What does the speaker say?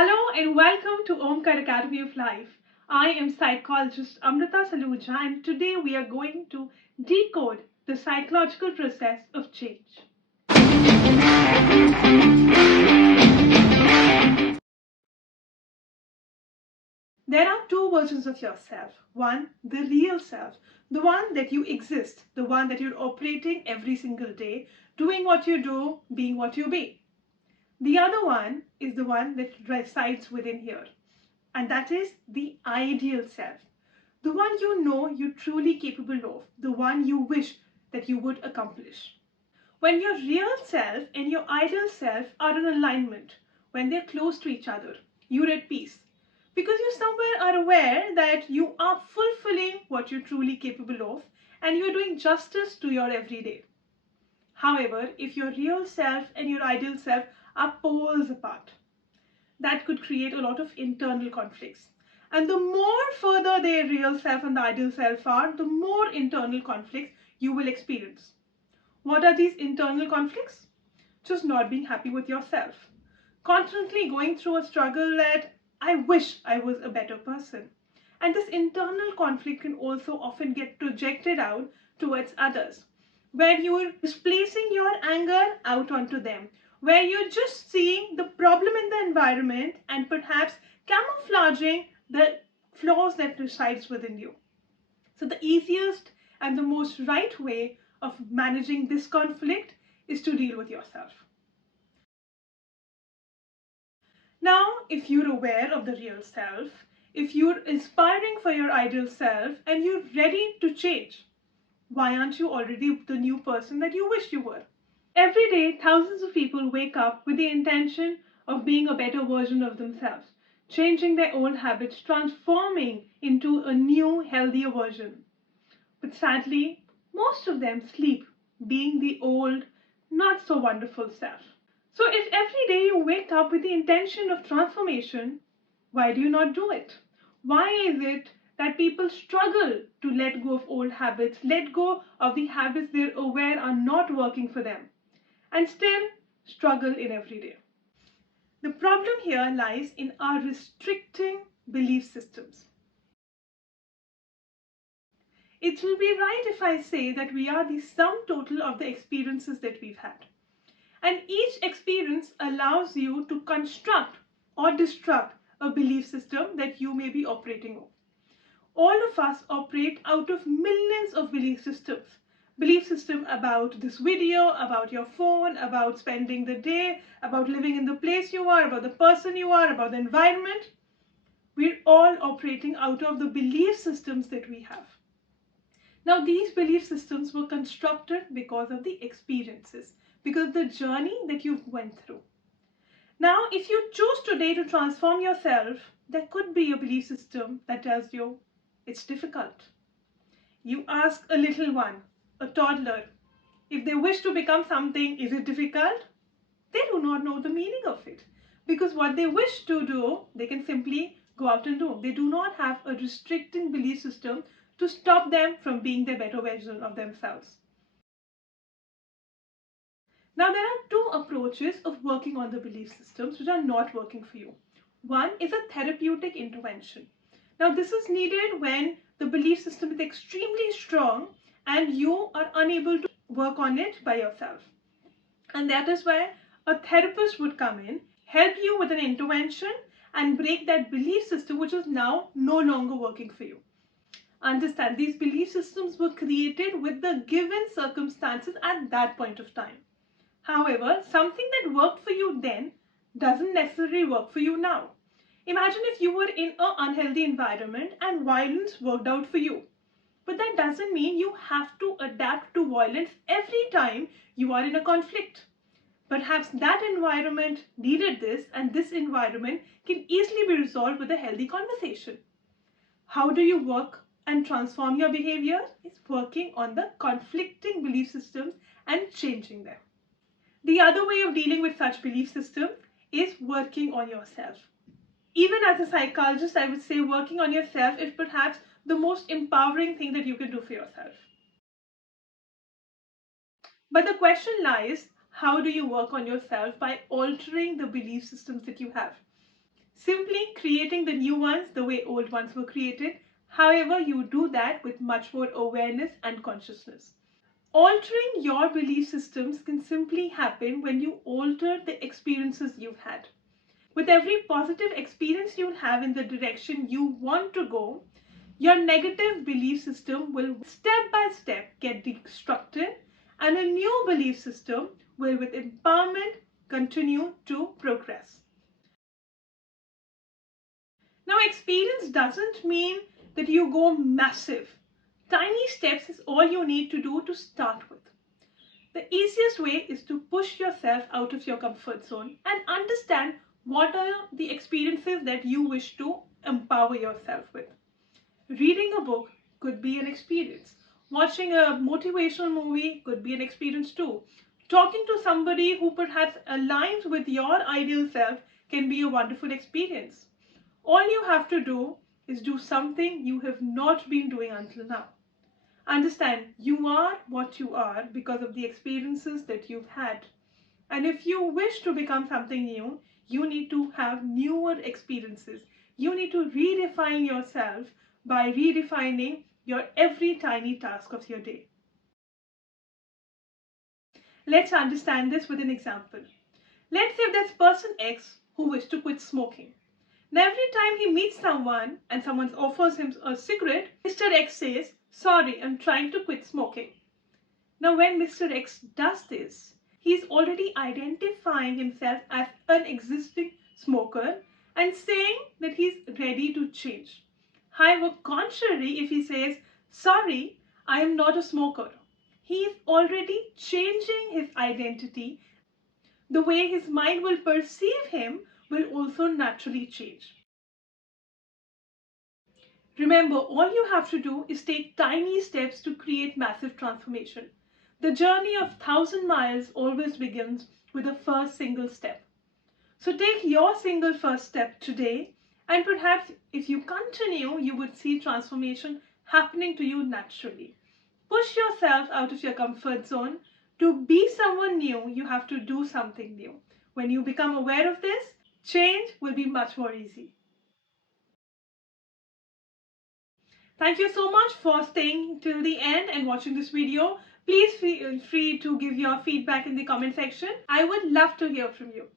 Hello and welcome to Omkar Academy of Life. I am psychologist Amrita Saluja and today we are going to decode the psychological process of change. There are two versions of yourself. One, the real self, the one that you exist, the one that you're operating every single day, doing what you do, being what you be. The other one is the one that resides within here, and that is the ideal self. The one you know you're truly capable of, the one you wish that you would accomplish. When your real self and your ideal self are in alignment, when they're close to each other, you're at peace. Because you somewhere are aware that you are fulfilling what you're truly capable of and you're doing justice to your everyday. However, if your real self and your ideal self are poles apart, that could create a lot of internal conflicts. And the more further their real self and the ideal self are, the more internal conflicts you will experience. What are these internal conflicts? Just not being happy with yourself. Constantly going through a struggle that I wish I was a better person. And this internal conflict can also often get projected out towards others, where you're displacing your anger out onto them, where you're just seeing the problem in the environment and perhaps camouflaging the flaws that resides within you. So the easiest and the most right way of managing this conflict is to deal with yourself. Now, if you're aware of the real self, if you're inspiring for your ideal self and you're ready to change, why aren't you already the new person that you wish you were? Every day, thousands of people wake up with the intention of being a better version of themselves, changing their old habits, transforming into a new, healthier version. But sadly, most of them sleep, being the old, not so wonderful self. So if every day you wake up with the intention of transformation, why do you not do it? Why is it that people struggle to let go of old habits, let go of the habits they're aware are not working for them, and still struggle in every day? The problem here lies in our restricting belief systems. It will be right if I say that we are the sum total of the experiences that we've had. And each experience allows you to construct or destruct a belief system that you may be operating on. All of us operate out of millions of belief systems. Belief system about this video, about your phone, about spending the day, about living in the place you are, about the person you are, about the environment. We're all operating out of the belief systems that we have. Now, these belief systems were constructed because of the experiences, because of the journey that you went through. Now, if you choose today to transform yourself, there could be a belief system that tells you it's difficult. You ask a little one, a toddler, if they wish to become something, is it difficult? They do not know the meaning of it because what they wish to do, they can simply go out and do. They do not have a restricting belief system to stop them from being their better version of themselves. Now, there are two approaches of working on the belief systems which are not working for you. One is a therapeutic intervention. Now, this is needed when the belief system is extremely strong and you are unable to work on it by yourself. And that is where a therapist would come in, help you with an intervention, and break that belief system which is now no longer working for you. Understand, these belief systems were created with the given circumstances at that point of time. However, something that worked for you then doesn't necessarily work for you now. Imagine if you were in an unhealthy environment and violence worked out for you. But that doesn't mean you have to adapt to violence every time you are in a conflict. Perhaps that environment needed this, and this environment can easily be resolved with a healthy conversation. How do you work and transform your behavior? Is working on the conflicting belief systems and changing them. The other way of dealing with such belief systems is working on yourself. Even as a psychologist, I would say working on yourself is perhaps the most empowering thing that you can do for yourself. But the question lies, how do you work on yourself by altering the belief systems that you have? simply creating the new ones the way old ones were created. However, you do that with much more awareness and consciousness. Altering your belief systems can simply happen when you alter the experiences you've had. With every positive experience you have in the direction you want to go, your negative belief system will step by step get deconstructed, and a new belief system will, with empowerment, continue to progress. Now, experience doesn't mean that you go massive. Tiny steps is all you need to do to start with. The easiest way is to push yourself out of your comfort zone and understand what are the experiences that you wish to empower yourself with. Reading a book could be an experience. Watching a motivational movie could be an experience too. Talking to somebody who perhaps aligns with your ideal self can be a wonderful experience. All you have to do is do something you have not been doing until now. Understand you are what you are because of the experiences that you've had. And if you wish to become something new, you need to have newer experiences. You need to redefine yourself by redefining your every tiny task of your day. Let's understand this with an example. Let's say there's person X who wishes to quit smoking. Now, every time he meets someone and someone offers him a cigarette, Mr. X says, "Sorry, I'm trying to quit smoking." Now, when Mr. X does this, he's already identifying himself as an existing smoker and saying that he's ready to change. However, contrary, if he says, "Sorry, I am not a smoker," he is already changing his identity. The way his mind will perceive him will also naturally change. Remember, all you have to do is take tiny steps to create massive transformation. The journey of 1,000 miles always begins with the first single step. So take your single first step today, and perhaps if you continue, you would see transformation happening to you naturally. Push yourself out of your comfort zone. To be someone new, you have to do something new. When you become aware of this, change will be much more easy. Thank you so much for staying till the end and watching this video. Please feel free to give your feedback in the comment section. I would love to hear from you.